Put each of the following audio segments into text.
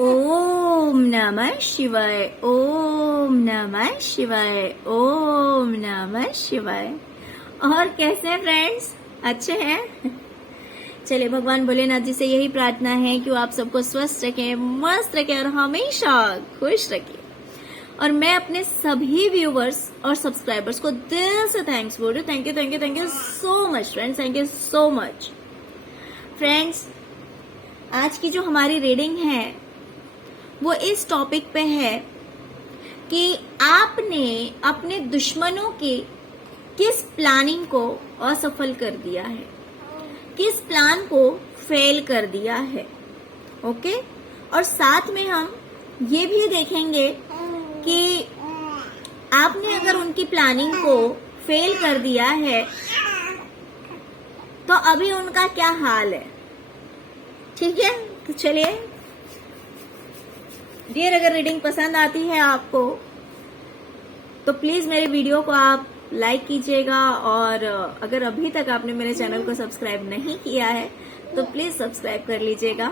ओम नमः शिवाय, ओम नमः शिवाय, ओम नमः शिवाय। और कैसे हैं फ्रेंड्स, अच्छे हैं? चलिए भगवान भोलेनाथ जी से यही प्रार्थना है कि वो आप सबको स्वस्थ रखें, मस्त रखें और हमेशा खुश रखें। और मैं अपने सभी व्यूवर्स और सब्सक्राइबर्स को दिल से थैंक्स बोल रही हूँ। Thank you thank you thank you so much friends, thank you so much friends. आज की जो हमारी रीडिंग है वो इस टॉपिक पे है कि आपने अपने दुश्मनों की किस प्लानिंग को असफल कर दिया है, किस प्लान को फेल कर दिया है। ओके, और साथ में हम ये भी देखेंगे कि आपने अगर उनकी प्लानिंग को फेल कर दिया है तो अभी उनका क्या हाल है। ठीक है, तो चलिए डियर, अगर रीडिंग पसंद आती है आपको तो प्लीज मेरे वीडियो को आप लाइक कीजिएगा, और अगर अभी तक आपने मेरे चैनल को सब्सक्राइब नहीं किया है तो प्लीज सब्सक्राइब कर लीजिएगा।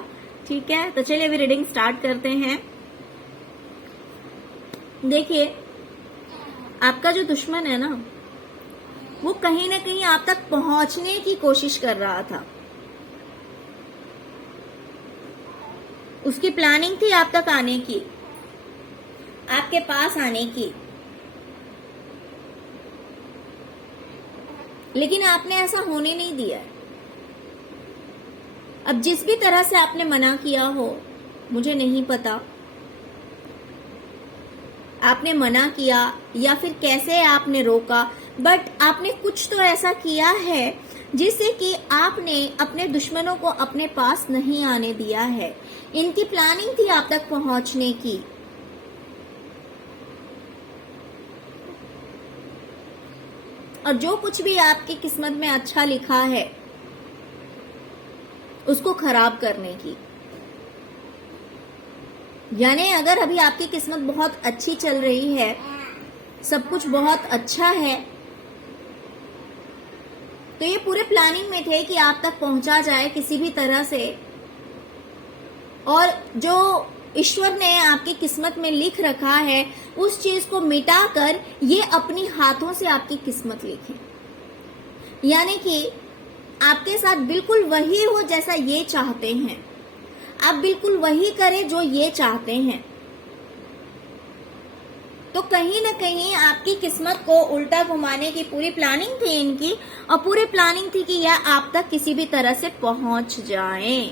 ठीक है, तो चलिए अभी रीडिंग स्टार्ट करते हैं। देखिए, आपका जो दुश्मन है ना, वो कहीं ना कहीं आप तक पहुंचने की कोशिश कर रहा था। उसकी प्लानिंग थी आप तक आने की, आपके पास आने की, लेकिन आपने ऐसा होने नहीं दिया। अब जिस भी तरह से आपने मना किया हो, मुझे नहीं पता आपने मना किया या फिर कैसे आपने रोका, बट आपने कुछ तो ऐसा किया है जिससे कि आपने अपने दुश्मनों को अपने पास नहीं आने दिया है। इनकी प्लानिंग थी आप तक पहुंचने की, और जो कुछ भी आपकी किस्मत में अच्छा लिखा है उसको खराब करने की। यानी अगर अभी आपकी किस्मत बहुत अच्छी चल रही है, सब कुछ बहुत अच्छा है, तो ये पूरे प्लानिंग में थे कि आप तक पहुंचा जाए किसी भी तरह से, और जो ईश्वर ने आपकी किस्मत में लिख रखा है उस चीज को मिटाकर ये अपनी हाथों से आपकी किस्मत लिखे। यानी कि आपके साथ बिल्कुल वही हो जैसा ये चाहते हैं, आप बिल्कुल वही करें जो ये चाहते हैं। तो कहीं ना कहीं आपकी किस्मत को उल्टा घुमाने की पूरी प्लानिंग थी इनकी, और पूरी प्लानिंग थी कि यह आप तक किसी भी तरह से पहुंच जाएं।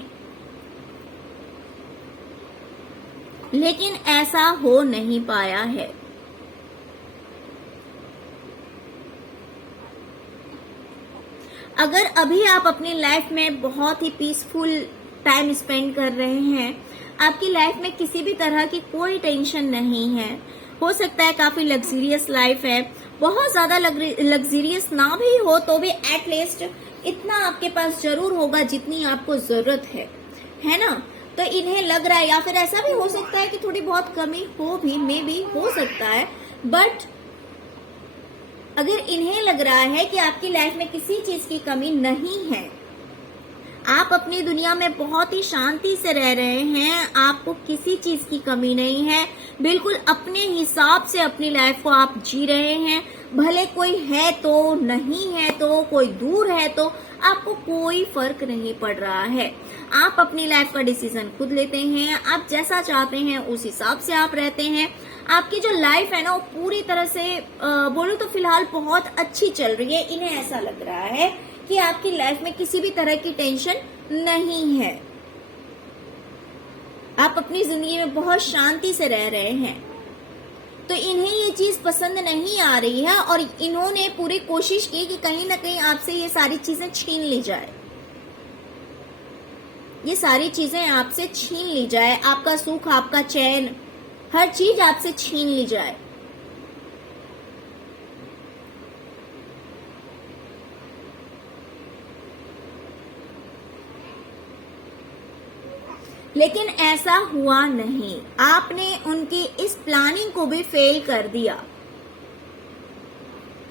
लेकिन ऐसा हो नहीं पाया है। अगर अभी आप अपनी लाइफ में बहुत ही पीसफुल टाइम स्पेंड कर रहे हैं, आपकी लाइफ में किसी भी तरह की कोई टेंशन नहीं है, हो सकता है काफी लग्जरियस लाइफ है, बहुत ज्यादा लग्जरियस ना भी हो तो भी एटलीस्ट इतना आपके पास जरूर होगा जितनी आपको जरूरत है ना। तो इन्हें लग रहा है, या फिर ऐसा भी हो सकता है कि थोड़ी बहुत कमी हो भी, मे भी हो सकता है, बट अगर इन्हें लग रहा है कि आपकी लाइफ में किसी चीज की कमी नहीं है, आप अपनी दुनिया में बहुत ही शांति से रह रहे हैं, आपको किसी चीज की कमी नहीं है, बिल्कुल अपने हिसाब से अपनी लाइफ को आप जी रहे हैं, भले कोई है तो नहीं है तो कोई दूर है तो आपको कोई फर्क नहीं पड़ रहा है। आप अपनी लाइफ का डिसीजन खुद लेते हैं, आप जैसा चाहते हैं उस हिसाब से आप रहते हैं। आपकी जो लाइफ है ना वो पूरी तरह से बोलो तो फिलहाल बहुत अच्छी चल रही है। इन्हें ऐसा लग रहा है कि आपकी लाइफ में किसी भी तरह की टेंशन नहीं है, आप अपनी जिंदगी में बहुत शांति से रह रहे हैं। तो इन्हें ये चीज पसंद नहीं आ रही है, और इन्होंने पूरी कोशिश की कि कहीं ना कहीं आपसे ये सारी चीजें छीन ली जाए, ये सारी चीजें आपसे छीन ली जाए, आपका सुख, आपका चैन, हर चीज आपसे छीन ली जाए। लेकिन ऐसा हुआ नहीं, आपने उनकी इस प्लानिंग को भी फेल कर दिया,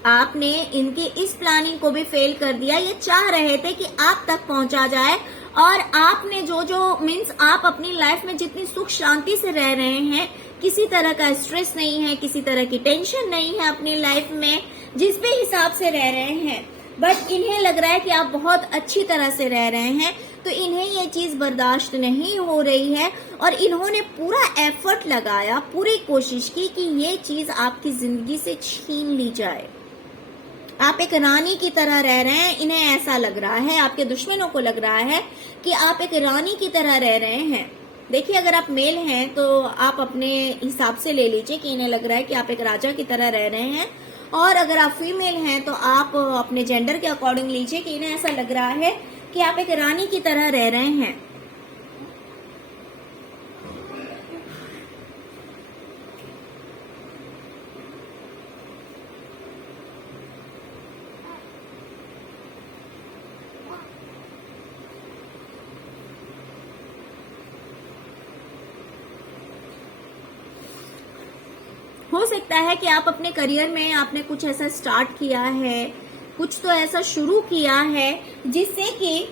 आपने इनकी इस प्लानिंग को भी फेल कर दिया। ये चाह रहे थे कि आप तक पहुंचा जाए और आपने जो जो मीन्स आप अपनी लाइफ में जितनी सुख शांति से रह रहे हैं, किसी तरह का स्ट्रेस नहीं है, किसी तरह की टेंशन नहीं है अपनी लाइफ में, जिस भी हिसाब से रह रहे हैं, बट इन्हें लग रहा है कि आप बहुत अच्छी तरह से रह रहे हैं, तो इन्हें ये चीज बर्दाश्त नहीं हो रही है और इन्होंने पूरा एफर्ट लगाया, पूरी कोशिश की कि ये चीज आपकी जिंदगी से छीन ली जाए। आप एक रानी की तरह रह रहे हैं, इन्हें ऐसा लग रहा है, आपके दुश्मनों को लग रहा है कि आप एक रानी की तरह रह रहे हैं। देखिए, अगर आप मेल हैं तो आप अपने हिसाब से ले लीजिए कि इन्हें लग रहा है कि आप एक राजा की तरह रह रहे हैं, और अगर आप फीमेल हैं तो आप अपने जेंडर के अकॉर्डिंग लीजिए कि इन्हें ऐसा लग रहा है कि आप एक रानी की तरह रह रहे हैं। हो सकता है कि आप अपने करियर में आपने कुछ ऐसा स्टार्ट किया है, कुछ तो ऐसा शुरू किया है जिससे कि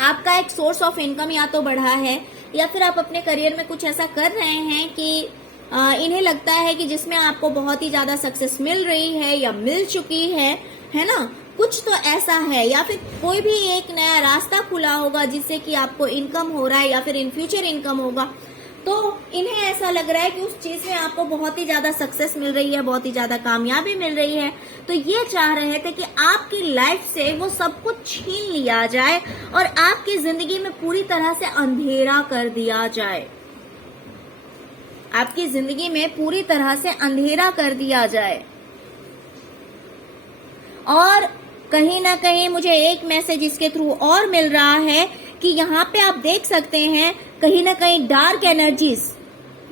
आपका एक सोर्स ऑफ इनकम या तो बढ़ा है, या फिर आप अपने करियर में कुछ ऐसा कर रहे हैं कि इन्हें लगता है कि जिसमें आपको बहुत ही ज्यादा सक्सेस मिल रही है या मिल चुकी है ना, कुछ तो ऐसा है, या फिर कोई भी एक नया रास्ता खुला होगा जिससे कि आपको इनकम हो रहा है या फिर इन फ्यूचर इनकम होगा। तो इन्हें ऐसा लग रहा है कि उस चीज में आपको बहुत ही ज्यादा सक्सेस मिल रही है, बहुत ही ज्यादा कामयाबी मिल रही है, तो ये चाह रहे थे कि आपकी लाइफ से वो सब कुछ छीन लिया जाए और आपकी जिंदगी में पूरी तरह से अंधेरा कर दिया जाए, आपकी जिंदगी में पूरी तरह से अंधेरा कर दिया जाए। और कहीं ना कहीं मुझे एक मैसेज इसके थ्रू और मिल रहा है कि यहाँ पे आप देख सकते हैं कहीं ना कहीं डार्क एनर्जीज,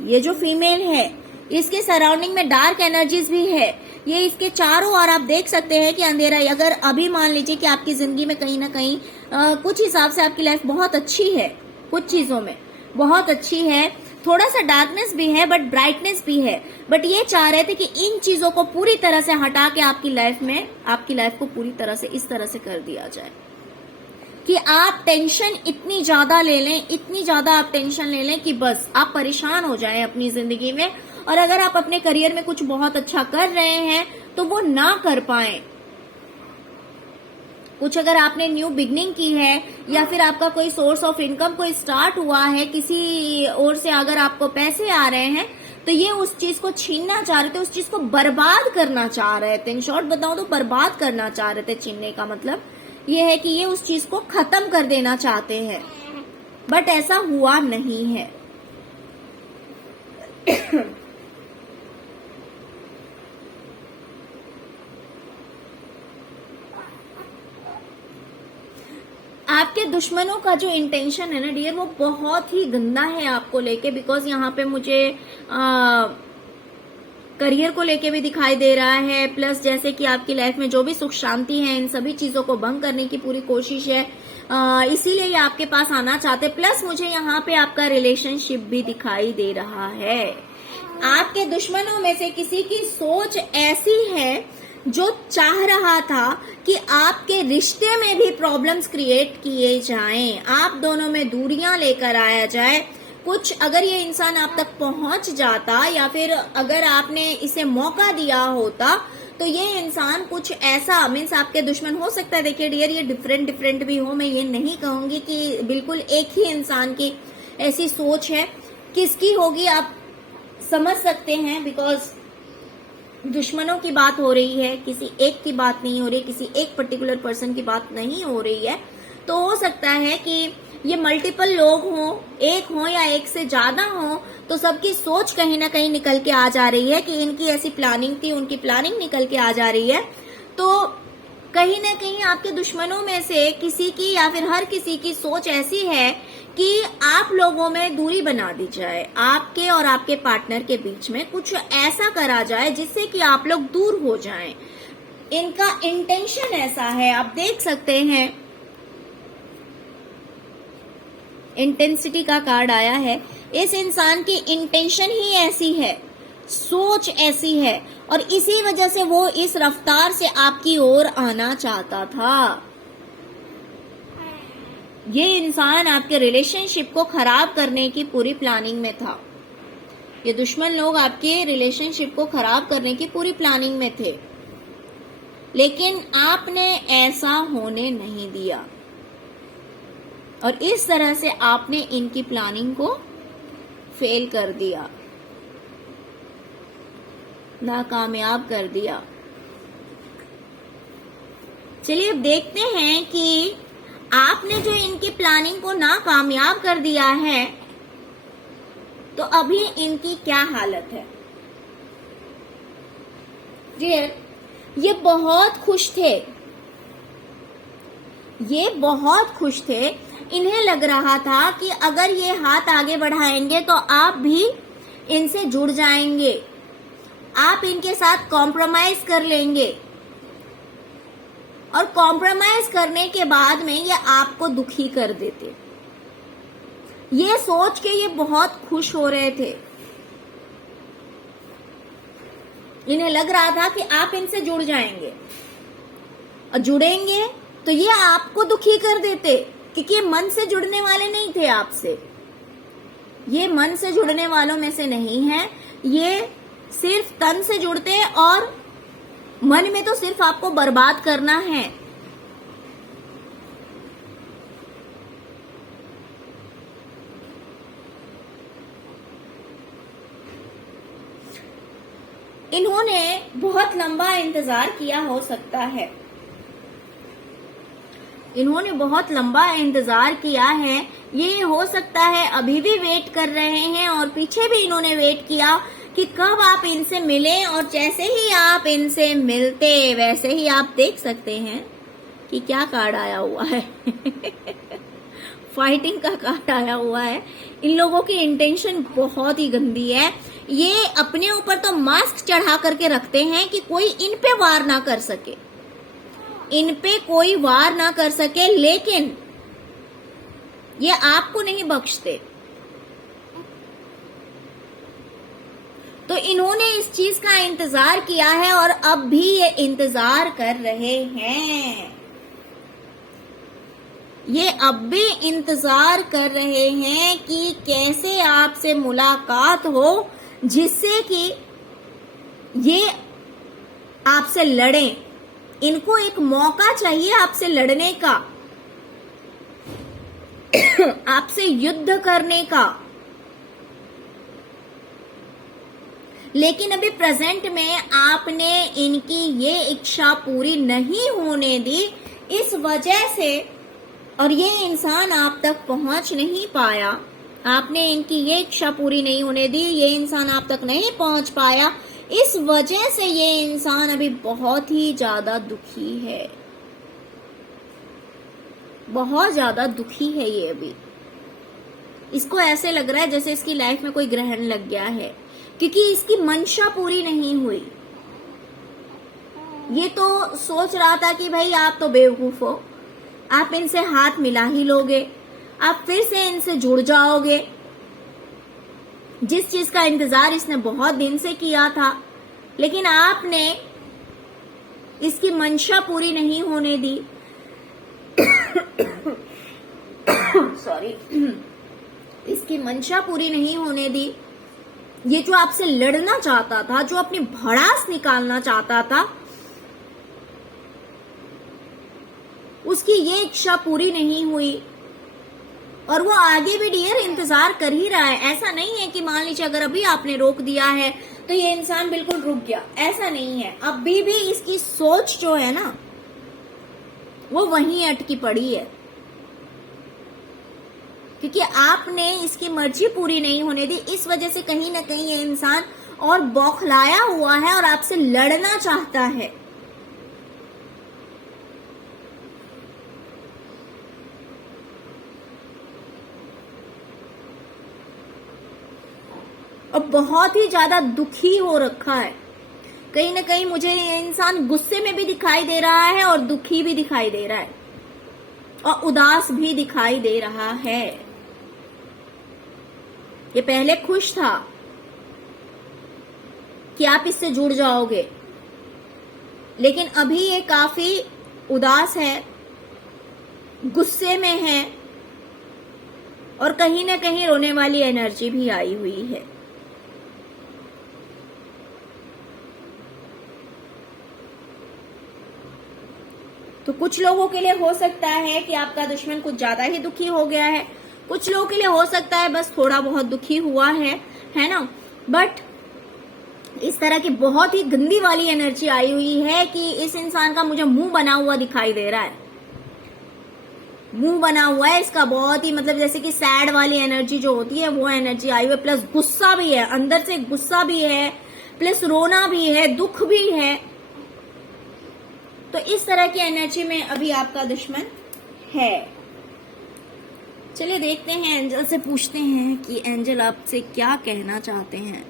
ये जो फीमेल है इसके सराउंडिंग में डार्क एनर्जीज भी है, ये इसके चारों ओर आप देख सकते हैं कि अंधेरा। अगर अभी मान लीजिए कि आपकी जिंदगी में कहीं ना कहीं कुछ हिसाब से आपकी लाइफ बहुत अच्छी है, कुछ चीजों में बहुत अच्छी है, थोड़ा सा डार्कनेस भी है बट ब्राइटनेस भी है, बट ये चाह रहे थे कि इन चीजों को पूरी तरह से हटा के आपकी लाइफ को पूरी तरह से इस तरह से कर दिया जाए कि आप टेंशन इतनी ज्यादा ले लें, इतनी ज्यादा आप टेंशन ले लें कि बस आप परेशान हो जाएं अपनी जिंदगी में, और अगर आप अपने करियर में कुछ बहुत अच्छा कर रहे हैं तो वो ना कर पाएं। कुछ अगर आपने न्यू बिगनिंग की है या फिर आपका कोई सोर्स ऑफ इनकम कोई स्टार्ट हुआ है, किसी ओर से अगर आपको पैसे आ रहे हैं, तो ये उस चीज को छीनना चाह रहे थे, उस चीज को बर्बाद करना चाह रहे थे। इन शॉर्ट बताऊं तो बर्बाद करना चाह रहे थे। छीनने का मतलब ये है कि ये उस चीज को खत्म कर देना चाहते हैं, बट ऐसा हुआ नहीं है। आपके दुश्मनों का जो इंटेंशन है ना डियर, वो बहुत ही गंदा है आपको लेके, बिकॉज यहाँ पे मुझे करियर को लेके भी दिखाई दे रहा है, प्लस जैसे कि आपकी लाइफ में जो भी सुख शांति है इन सभी चीजों को भंग करने की पूरी कोशिश है, इसीलिए ये आपके पास आना चाहते। प्लस मुझे यहाँ पे आपका रिलेशनशिप भी दिखाई दे रहा है। आपके दुश्मनों में से किसी की सोच ऐसी है जो चाह रहा था कि आपके रिश्ते में भी प्रॉब्लम्स क्रिएट किए जाएं, आप दोनों में दूरियां लेकर आया जाए। कुछ अगर ये इंसान आप तक पहुंच जाता या फिर अगर आपने इसे मौका दिया होता तो ये इंसान कुछ ऐसा, मीन्स आपके दुश्मन हो सकता है। देखिए डियर, ये डिफरेंट भी हो, मैं ये नहीं कहूंगी कि बिल्कुल एक ही इंसान की ऐसी सोच है। किसकी होगी आप समझ सकते हैं, बिकॉज दुश्मनों की बात हो रही है, किसी एक की बात नहीं हो रही, किसी एक पर्टिकुलर पर्सन की बात नहीं हो रही है। तो हो सकता है कि ये मल्टीपल लोग हों, एक हों या एक से ज्यादा हों, तो सबकी सोच कहीं ना कहीं निकल के आ जा रही है कि इनकी ऐसी प्लानिंग थी, उनकी प्लानिंग निकल के आ जा रही है। तो कहीं ना कहीं आपके दुश्मनों में से किसी की या फिर हर किसी की सोच ऐसी है कि आप लोगों में दूरी बना दी जाए, आपके और आपके पार्टनर के बीच में कुछ ऐसा करा जाए जिससे कि आप लोग दूर हो जाएं। इनका इंटेंशन ऐसा है, आप देख सकते हैं इंटेंसिटी का कार्ड आया है। इस इंसान की इंटेंशन ही ऐसी है, सोच ऐसी है, और इसी वजह से वो इस रफ्तार से आपकी ओर आना चाहता था। ये इंसान आपके रिलेशनशिप को खराब करने की पूरी प्लानिंग में था। ये दुश्मन लोग आपके रिलेशनशिप को खराब करने की पूरी प्लानिंग में थे, लेकिन आपने ऐसा होने नहीं दिया और इस तरह से आपने इनकी प्लानिंग को फेल कर दिया, नाकामयाब कर दिया। चलिए अब देखते हैं कि आपने जो इनकी प्लानिंग को नाकामयाब कर दिया है तो अभी इनकी क्या हालत है। डियर, ये बहुत खुश थे, ये बहुत खुश थे। इन्हें लग रहा था कि अगर ये हाथ आगे बढ़ाएंगे तो आप भी इनसे जुड़ जाएंगे, आप इनके साथ कॉम्प्रोमाइज कर लेंगे और कॉम्प्रोमाइज करने के बाद में ये आपको दुखी कर देते। ये सोच के ये बहुत खुश हो रहे थे। इन्हें लग रहा था कि आप इनसे जुड़ जाएंगे और जुड़ेंगे तो ये आपको दुखी कर देते, क्योंकि ये मन से जुड़ने वाले नहीं थे आपसे। ये मन से जुड़ने वालों में से नहीं है, ये सिर्फ तन से जुड़ते और मन में तो सिर्फ आपको बर्बाद करना है। इन्होंने बहुत लंबा इंतजार किया हो सकता है, इन्होंने बहुत लंबा इंतजार किया है। ये हो सकता है अभी भी वेट कर रहे हैं और पीछे भी इन्होंने वेट किया कि कब आप इनसे मिलें, और जैसे ही आप इनसे मिलते वैसे ही आप देख सकते हैं कि क्या कार्ड आया हुआ है। फाइटिंग का कार्ड आया हुआ है। इन लोगों की इंटेंशन बहुत ही गंदी है। ये अपने ऊपर तो मास्क चढ़ा करके रखते हैं कि कोई इन पे वार ना कर सके, इन पे कोई वार ना कर सके, लेकिन ये आपको नहीं बख्शते। तो इन्होंने इस चीज का इंतजार किया है और अब भी ये इंतजार कर रहे हैं। ये अब भी इंतजार कर रहे हैं कि कैसे आपसे मुलाकात हो, जिससे कि ये आपसे लड़ें। इनको एक मौका चाहिए आपसे लड़ने का, आपसे युद्ध करने का। लेकिन अभी प्रेजेंट में आपने इनकी ये इच्छा पूरी नहीं होने दी, इस वजह से, और ये इंसान आप तक पहुंच नहीं पाया। आपने इनकी ये इच्छा पूरी नहीं होने दी, ये इंसान आप तक नहीं पहुंच पाया, इस वजह से ये इंसान अभी बहुत ही ज्यादा दुखी है, बहुत ज्यादा दुखी है ये अभी। इसको ऐसे लग रहा है जैसे इसकी लाइफ में कोई ग्रहण लग गया है, क्योंकि इसकी मंशा पूरी नहीं हुई। ये तो सोच रहा था कि भाई आप तो बेवकूफ हो, आप इनसे हाथ मिला ही लोगे, आप फिर से इनसे जुड़ जाओगे। जिस चीज का इंतजार इसने बहुत दिन से किया था, लेकिन आपने इसकी मंशा पूरी नहीं होने दी। सॉरी, इसकी मंशा पूरी नहीं होने दी। ये जो आपसे लड़ना चाहता था, जो अपनी भड़ास निकालना चाहता था, उसकी ये इच्छा पूरी नहीं हुई और वो आगे भी डियर इंतजार कर ही रहा है। ऐसा नहीं है कि मान लीजिए अगर अभी आपने रोक दिया है तो ये इंसान बिल्कुल रुक गया, ऐसा नहीं है। अभी भी इसकी सोच जो है ना, वो वहीं अटकी पड़ी है, क्योंकि आपने इसकी मर्जी पूरी नहीं होने दी। इस वजह से कहीं ना कहीं ये इंसान और बौखलाया हुआ है और आपसे लड़ना चाहता है। और बहुत ही ज्यादा दुखी हो रखा है। कहीं ना कहीं मुझे ये इंसान गुस्से में भी दिखाई दे रहा है और दुखी भी दिखाई दे रहा है और उदास भी दिखाई दे रहा है। ये पहले खुश था कि आप इससे जुड़ जाओगे, लेकिन अभी ये काफी उदास है, गुस्से में है और कहीं ना कहीं रोने वाली एनर्जी भी आई हुई है। तो कुछ लोगों के लिए हो सकता है कि आपका दुश्मन कुछ ज्यादा ही दुखी हो गया है, कुछ लोगों के लिए हो सकता है बस थोड़ा बहुत दुखी हुआ है ना। बट इस तरह की बहुत ही गंदी वाली एनर्जी आई हुई है कि इस इंसान का मुझे मुंह बना हुआ दिखाई दे रहा है, मुंह बना हुआ है इसका, बहुत ही मतलब जैसे कि सैड वाली एनर्जी जो होती है वो एनर्जी आई हुई है, प्लस गुस्सा भी है, अंदर से गुस्सा भी है, प्लस रोना भी है, दुख भी है। तो इस तरह की एनर्जी में अभी आपका दुश्मन है। चलिए देखते हैं, एंजल से पूछते हैं कि एंजल आपसे क्या कहना चाहते हैं।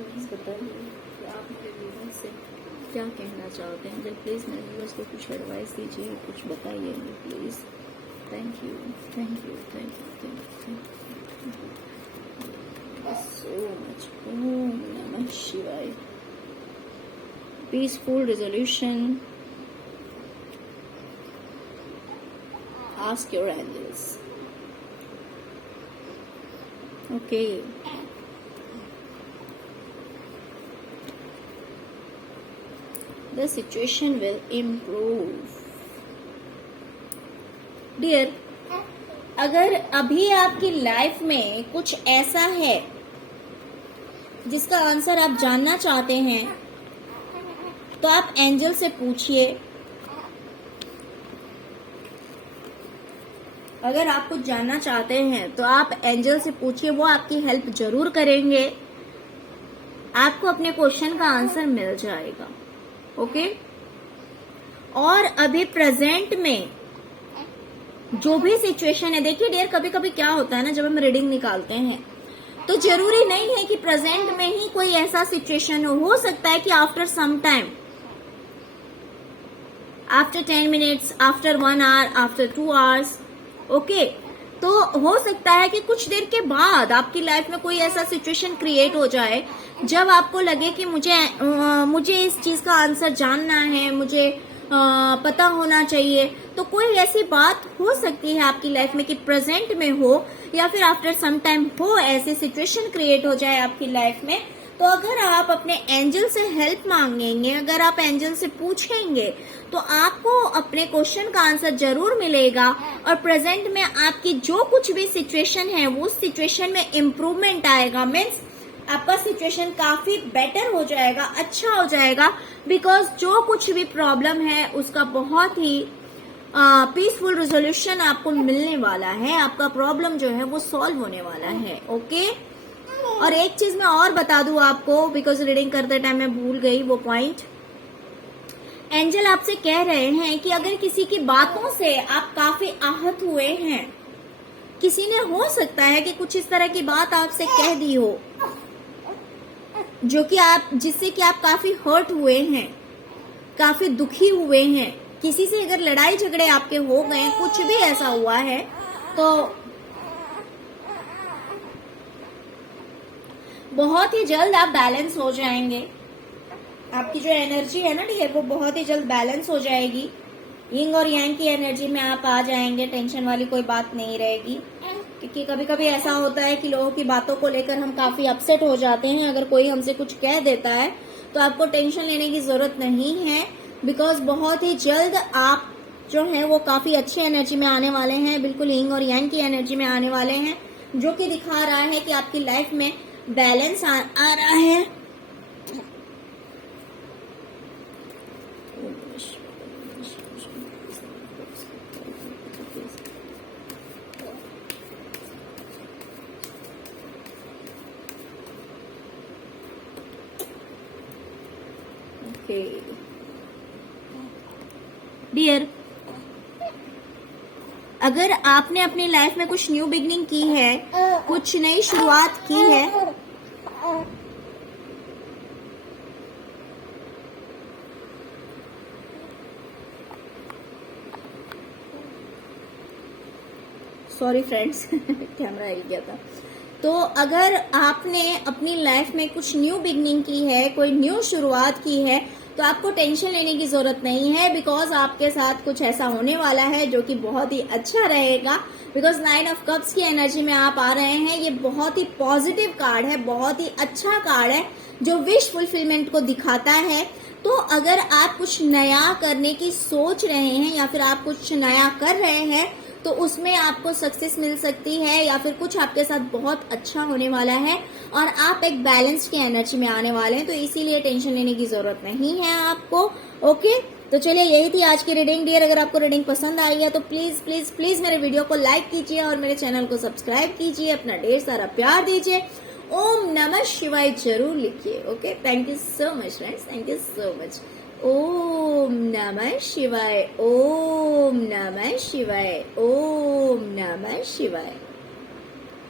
प्लीज बताइए कि आप मेरे व्यूअर्स से क्या कहना चाहते हैं। एंजल प्लीज मेरे व्यूअर्स को कुछ एडवाइस दीजिए, कुछ बताइए please. Thank you, thank you, thank you, thank you so much. Om Namah Shivaya. Peaceful resolution. Ask your angels. Okay. The situation will improve. Dear, अगर अभी आपकी लाइफ में कुछ ऐसा है जिसका आंसर आप जानना चाहते हैं तो आप एंजल से पूछिए। अगर आप कुछ जानना चाहते हैं तो आप एंजल से पूछिए, वो आपकी हेल्प जरूर करेंगे, आपको अपने क्वेश्चन का आंसर मिल जाएगा। ओके। और अभी प्रेजेंट में जो भी सिचुएशन है, देखिए डियर, कभी कभी क्या होता है ना, जब हम रीडिंग निकालते हैं तो जरूरी नहीं है कि प्रेजेंट में ही कोई ऐसा सिचुएशन हो सकता है कि after some time, after 10 minutes, after 1 hour, after 2 hours, okay, तो हो सकता है कि कुछ देर के बाद आपकी लाइफ में कोई ऐसा सिचुएशन क्रिएट हो जाए जब आपको लगे कि मुझे इस चीज का आंसर जानना है, मुझे पता होना चाहिए। तो कोई ऐसी बात हो सकती है आपकी लाइफ में कि प्रेजेंट में हो या फिर आफ्टर सम टाइम हो, ऐसी सिचुएशन क्रिएट हो जाए आपकी लाइफ में। तो अगर आप अपने एंजल से हेल्प मांगेंगे, अगर आप एंजल से पूछेंगे तो आपको अपने क्वेश्चन का आंसर जरूर मिलेगा और प्रेजेंट में आपकी जो कुछ भी सिचुएशन है वो सिचुएशन में इम्प्रूवमेंट आएगा। मीन्स आपका सिचुएशन काफी बेटर हो जाएगा, अच्छा हो जाएगा, बिकॉज जो कुछ भी प्रॉब्लम है उसका बहुत ही पीसफुल रेजोल्यूशन आपको मिलने वाला है। आपका प्रॉब्लम जो है वो सॉल्व होने वाला है। ओके। और एक चीज मैं और बता दूं आपको, बिकॉज रीडिंग करते टाइम मैं भूल गई वो पॉइंट। एंजल आपसे कह रहे हैं कि अगर किसी की बातों से आप काफी आहत हुए हैं, किसी ने हो सकता है कि कुछ इस तरह की बात आपसे कह दी हो जो कि जिससे कि आप काफी हर्ट हुए हैं, काफी दुखी हुए हैं, किसी से अगर लड़ाई झगड़े आपके हो गए, कुछ भी ऐसा हुआ है, तो बहुत ही जल्द आप बैलेंस हो जाएंगे। आपकी जो एनर्जी है ना डियर, वो बहुत ही जल्द बैलेंस हो जाएगी। यिंग और यांग की एनर्जी में आप आ जाएंगे, टेंशन वाली कोई बात नहीं रहेगी। क्योंकि कभी कभी ऐसा होता है कि लोगों की बातों को लेकर हम काफी अपसेट हो जाते हैं। अगर कोई हमसे कुछ कह देता है तो आपको टेंशन लेने की जरूरत नहीं है, बिकॉज बहुत ही जल्द आप जो है वो काफी अच्छी एनर्जी में आने वाले हैं, बिल्कुल यिंग और यांग की एनर्जी में आने वाले हैं, जो कि दिखा रहा है कि आपकी लाइफ में बैलेंस आ रहा है। डियर, अगर आपने अपनी लाइफ में कुछ न्यू बिगनिंग की है, कुछ नई शुरुआत की है, सॉरी फ्रेंड्स कैमरा हिल गया था। तो अगर आपने अपनी लाइफ में कुछ न्यू बिगनिंग की है, कोई न्यू शुरुआत की है, तो आपको टेंशन लेने की जरूरत नहीं है, बिकॉज आपके साथ कुछ ऐसा होने वाला है जो कि बहुत ही अच्छा रहेगा। बिकॉज 9 ऑफ कप्स की एनर्जी में आप आ रहे हैं। ये बहुत ही पॉजिटिव कार्ड है, बहुत ही अच्छा कार्ड है जो विश फुलफिलमेंट को दिखाता है। तो अगर आप कुछ नया करने की सोच रहे हैं या फिर आप कुछ नया कर रहे हैं तो उसमें आपको सक्सेस मिल सकती है, या फिर कुछ आपके साथ बहुत अच्छा होने वाला है और आप एक बैलेंस की एनर्जी में आने वाले हैं। तो इसीलिए टेंशन लेने की जरूरत नहीं है आपको। ओके, तो चलिए यही थी आज की रीडिंग डियर। अगर आपको रीडिंग पसंद आई है तो प्लीज प्लीज प्लीज मेरे वीडियो को लाइक कीजिए और मेरे चैनल को सब्सक्राइब कीजिए। अपना ढेर सारा प्यार दीजिए। ओम नमः शिवाय जरूर लिखिए। Okay, thank you so much friends, thank you so much. ओम नमः शिवाय, ओम नमः शिवाय, ओम नमः शिवाय।